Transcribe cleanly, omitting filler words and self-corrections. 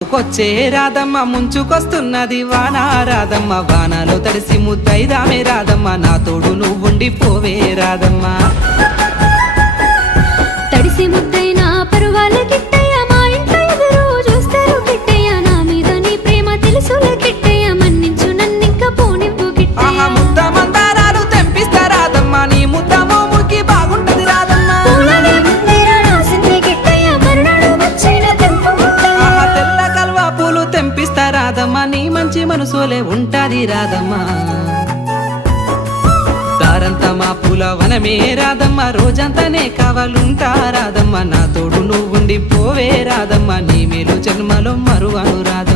కొచ్చే రాధమ్మ ముంచుకొస్తున్నది వాన రాధమ్మ వానలో తడిసి ముద్దైదామే రాధమ్మ నా తోడు నువ్వుండి పోవే రాధమ్మ తడిసి ముద్దైనా పరువాల కిట్టయ్య మా ఇంట్లో ఎదురు చూస్తారు కిట్టయ్య నా మీద నీ ప్రేమ తెలుసులే కిట్టయ్య మన్నించు నన్నింక పోనివ్వు కిట్టయ్య ముద్ద మందారాలు తెంపిస్తా రాధమ్మ నీ ముద్ద మోముకి బాగుంటది రాధమ్మ పూలనే ముందేర రాసింది కిట్టయ్య మరునాడు వచ్చిన తెంపు ముద్దయ్య తెల్ల కల్వా పూలు తెంపిస్తా రాధమ్మ నీ మంచి మనసులే ఉంటాది రాధమ్మ దారంతా మా పూల వనమే రాధమ్మ రోజంతానే కావాలుంటా రాధమ్మ నా తోడు నువ్వుండి పోవే రాధమ్మ నీ మేలు జన్మలో మరువను రాధమ్మ